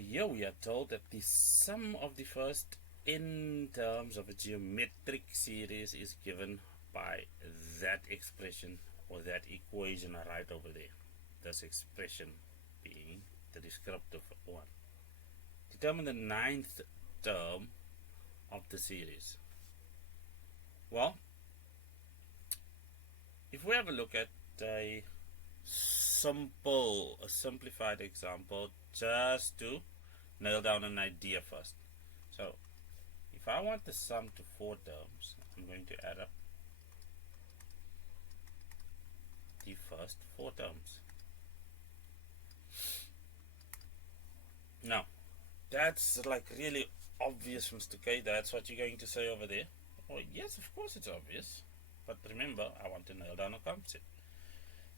over here we are told that the sum of the first n terms of a geometric series is given by that expression or that equation right over there. This expression being the descriptive one. Determine the ninth term of the series. Well, if we have a look at a simplified example, just to nail down an idea first. So, if I want the sum to 4 terms, I'm going to add up the first 4 terms. Now, that's like really obvious, Mr. K. That's what you're going to say over there. Oh, yes, of course it's obvious. But remember, I want to nail down a concept.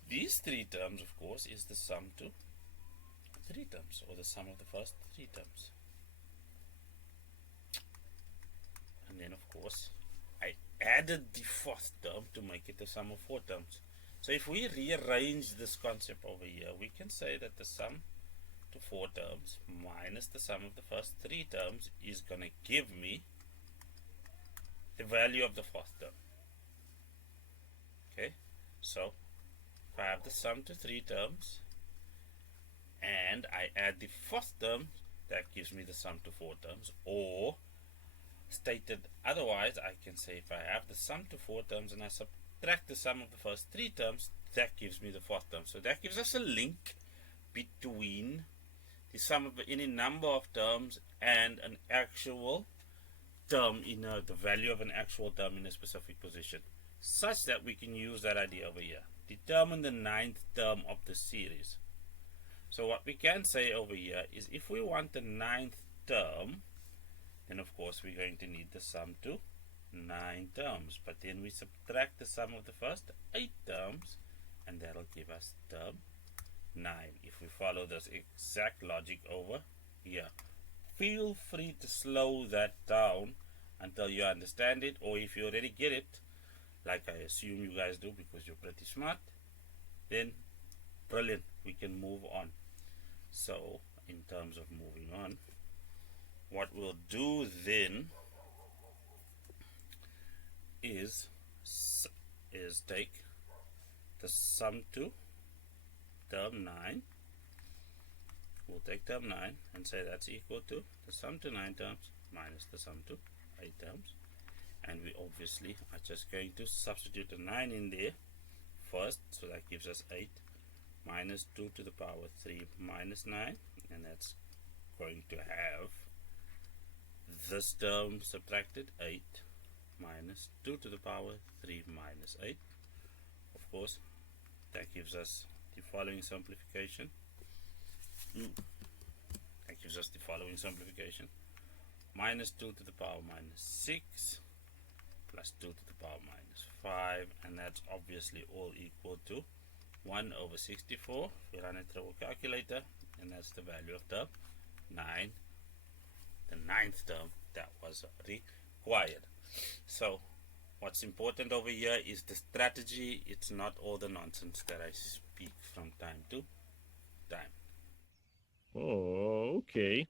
These 3 terms, of course, is the sum to 3 terms, or the sum of the first 3 terms. And then, of course, I added the 4th term to make it the sum of 4 terms. So if we rearrange this concept over here, we can say that the sum to 4 terms minus the sum of the first 3 terms is going to give me the value of the 4th term. Okay, so if I have the sum to 3 terms and I add the 4th term, that gives me the sum to 4 terms. Or stated otherwise, I can say if I have the sum to 4 terms and I subtract the sum of the first 3 terms, that gives me the 4th term. So that gives us a link between the sum of any number of terms and an actual term in the value of an actual term in a specific position, such that we can use that idea over here. Determine the 9th term of the series. So what we can say over here is if we want the 9th term, then of course we're going to need the sum to 9 terms. But then we subtract the sum of the first 8 terms, and that'll give us term 9. If we follow this exact logic over here. Feel free to slow that down until you understand it, or if you already get it, like I assume you guys do because you're pretty smart, then brilliant, we can move on. So in terms of moving on, what we'll do then is take the sum to term 9. We'll take term 9 and say that's equal to the sum to 9 terms minus the sum to 8 terms. And we obviously are just going to substitute a 9 in there first, so that gives us 8 minus 2 to the power 3 minus 9, and that's going to have this term subtracted, 8 minus 2 to the power 3 minus 8. Of course, that gives us the following simplification. Minus 2 to the power minus 6 plus 2 to the power minus 5, and that's obviously all equal to 1 over 64. We run it through a calculator, and that's the value of term 9, the 9th term that was required. So what's important over here is the strategy. It's not all the nonsense that I speak from time to time. Oh, okay.